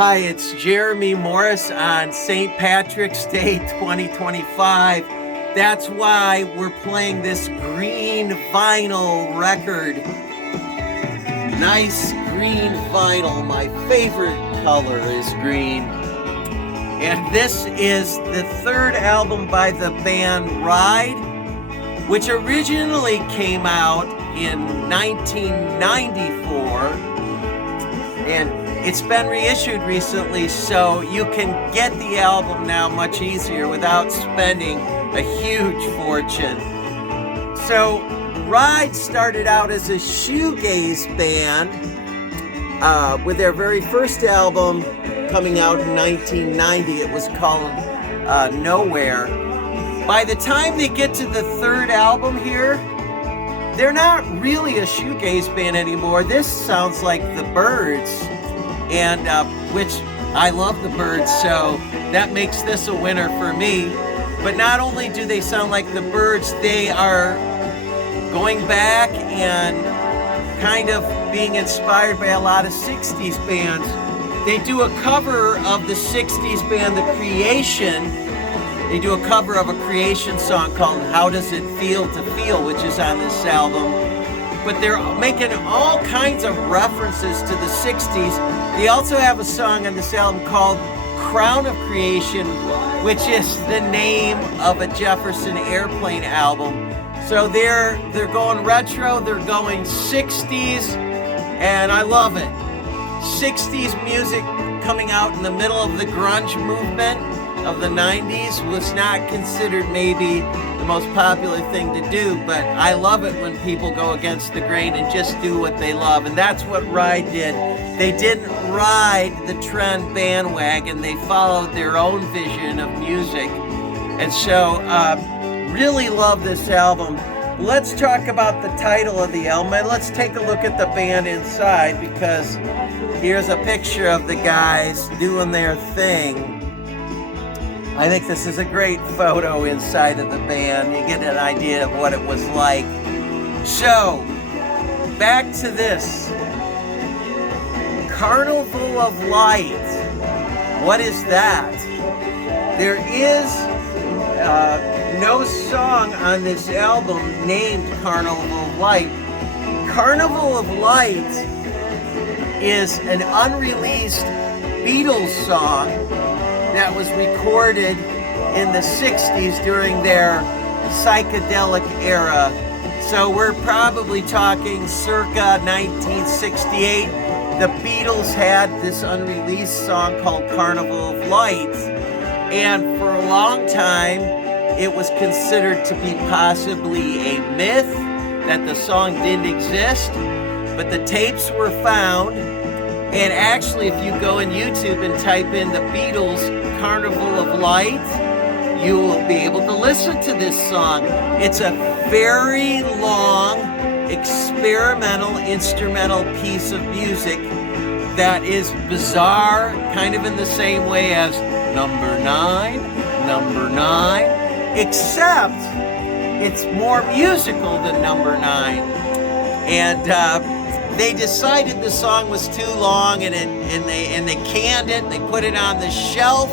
Hi, it's Jeremy Morris on St. Patrick's Day 2025. That's why we're playing this green vinyl record. Nice green vinyl. My favorite color is green. And this is the third album by the band Ride, which originally came out in 1994. And it's been reissued recently, so you can get the album now much easier without spending a huge fortune. So, Ride started out as a shoegaze band with their very first album coming out in 1990. It was called Nowhere. By the time they get to the third album here, they're not really a shoegaze band anymore. This sounds like the Byrds. And which I love the Byrds, so that makes this a winner for me. But not only do they sound like the Byrds, they are going back and kind of being inspired by a lot of 60s bands. They do a cover of the 60s band The Creation. They do a cover of a Creation song called How Does It Feel to Feel, which is on this album. But they're making all kinds of references to the 60s. They also have a song on this album called Crown of Creation, which is the name of a Jefferson Airplane album. So they're going retro, they're going 60s, and I love it. 60s music coming out in the middle of the grunge movement of the 90s was not considered maybe the most popular thing to do, but I love it when people go against the grain and just do what they love, and that's what Ride did. They didn't ride the trend bandwagon, they followed their own vision of music, and so really love this album. Let's talk about the title of the album, and let's take a look at the band inside, because here's a picture of the guys doing their thing. I think this is a great photo inside of the band. You get an idea of what it was like. So, back to this. Carnival of Light. What is that? There is no song on this album named Carnival of Light. Carnival of Light is an unreleased Beatles song that was recorded in the 60s during their psychedelic era. So we're probably talking circa 1968. The Beatles had this unreleased song called Carnival of Light. And for a long time, it was considered to be possibly a myth that the song didn't exist. But the tapes were found. And actually, if you go on YouTube and type in the Beatles Carnival of Light, you will be able to listen to this song. It's a very long, experimental, instrumental piece of music that is bizarre, kind of in the same way as Number 9, except it's more musical than Number 9. And they decided the song was too long, and they canned it. They put it on the shelf,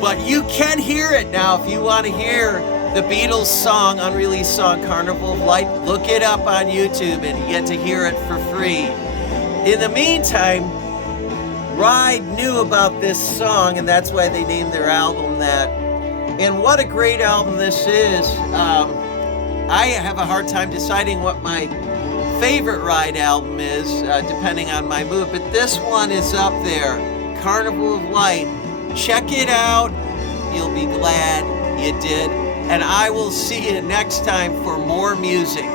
but you can hear it now. If you want to hear the Beatles song, unreleased song Carnival of Light, look it up on YouTube, and you get to hear it for free. In the meantime, Ride knew about this song, and that's why they named their album that. And what a great album this is. I have a hard time deciding what my favorite Ride album is, depending on my mood, but this one is up there. Carnival of Light. Check it out. You'll be glad you did. And I will see you next time for more music.